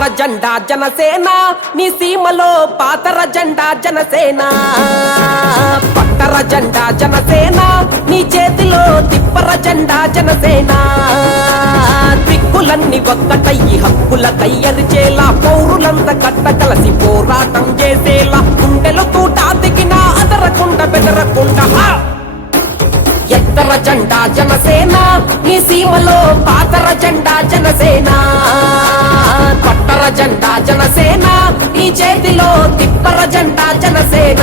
పట్టర జెండా జనసేన నీ సీమలో పాతర జెండా జనసేన పట్టర జెండా జనసేన నీ చేతిలో తిప్పర జెండా జనసేన దిక్కులన్నీ ఒక్కటయ్యి హక్కుల కయ్యరిచేలా పౌరులంతా కట్ట కలసి పోరాటం చేసేలా గుండెలు తూట దిగినా అదరకుండా బెదరకుండా ఎత్తర జెండా జనసేన నీ సీమలో పాతర జెండా జనసేన పట్టర జెండా జనసేన నీ చేతిలో తిప్పర జెండా జనసేన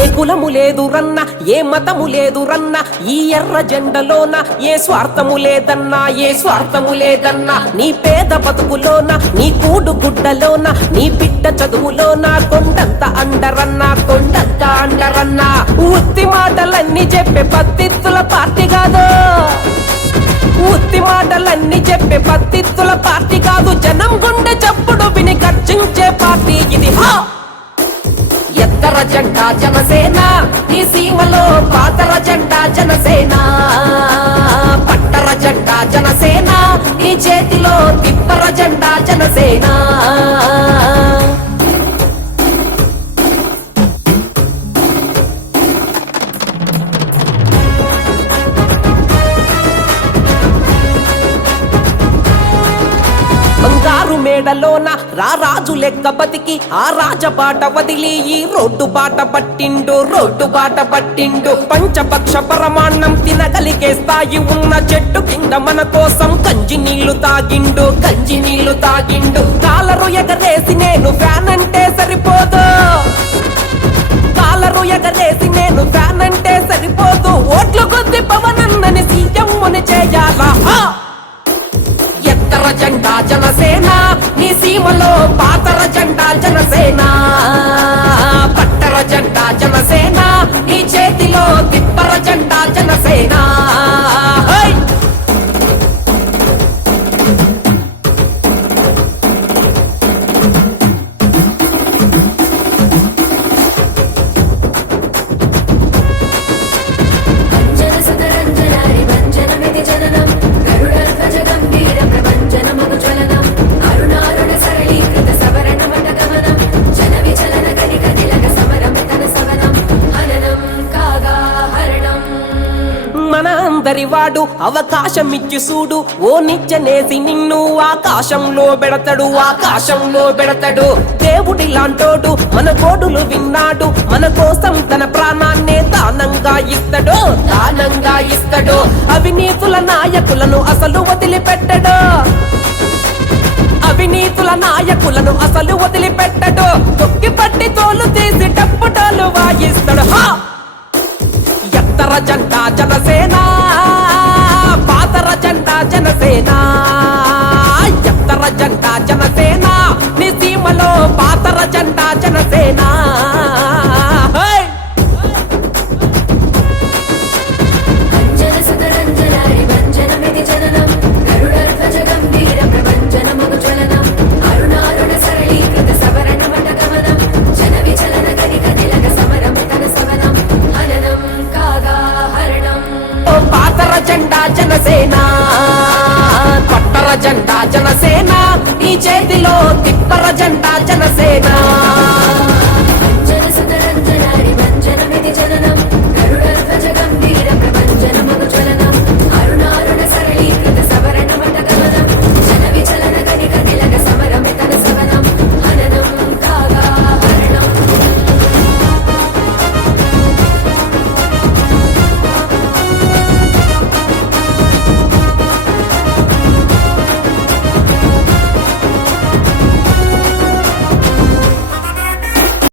ఏ కులము లేదు రన్న ఏ మతము లేదు రన్న ఈ ఎర్ర జెండలోన ఏ స్వార్థము లేదన్నా ఏ స్వార్థము లేదన్నా నీ పేద బతుకులోన నీ కూడు గుడ్డలోన నీ బిడ్డ చదువులోన కొండంత అండరన్నా కొండంత అండరన్నా ఉత్తి మాటలన్నీ చెప్పే పత్తిత్తుల పార్టీ కాదు ఉత్తి మాటలన్నీ చెప్పే పత్తిత్తుల పార్టీ కాదు జనం గుండె చప్పుడు విని గర్జించే పార్టీ ఇది ఎత్తర జెండా జనసేన నీ సీమలో పాతర జెండా జనసేన పట్టర జెండా జనసేన నీ చేతిలో తిప్పర జెండా జనసేన బంగారు మేడలోన రారాజు లెక్క బతికి ఆ రాజబాట వదిలి ఈ రోడ్డు బాట పట్టిండు పంచపక్ష పరమాన్నం తినగలిగే స్థాయి ఉన్న చెట్టు కింద మన కోసం గంజి నీళ్లు తాగిండు కాలరు ఎగరేసి నేను ఫ్యాన్ అంటే సరిపోదు కాలరు ఎగరేసి నేను ఫ్యాన్ అంటే సరిపోదు ఓట్లు కొద్ది పవనన్నని సీఎం అని చేయాలా ఎత్తర జెండా జనసేన నీ సీమలో పాతర జెండా జనసేన పట్టర జెండా జనసేన నీ చేతిలో తిప్పర జెండా జనసేన వాడు అవకాశం ఇచ్చి చూడు ఓ నిచ్చెనేసి నిన్ను ఆకాశంలో పెడతాడు దేవుడి లాంటోడు మన గోడులు విన్నాడు మన కోసం తన ప్రాణాన్నే దానంగా ఇస్తాడు అవినీతుల నాయకులను అసలు వదిలిపెట్టడు తొక్కి పట్టి తోలు తీసి టప్పుటాలు వాయిస్తాడు ఎత్తర జెండా జనసేన పాతర జెండా జనసేన ఎత్తర జెండా జనసేన నీ సీమలో పాతర జెండా జనసేన జనసేన పట్టర జెండా జనసేన నీ చేతిలో తిప్పర జెండా జనసేన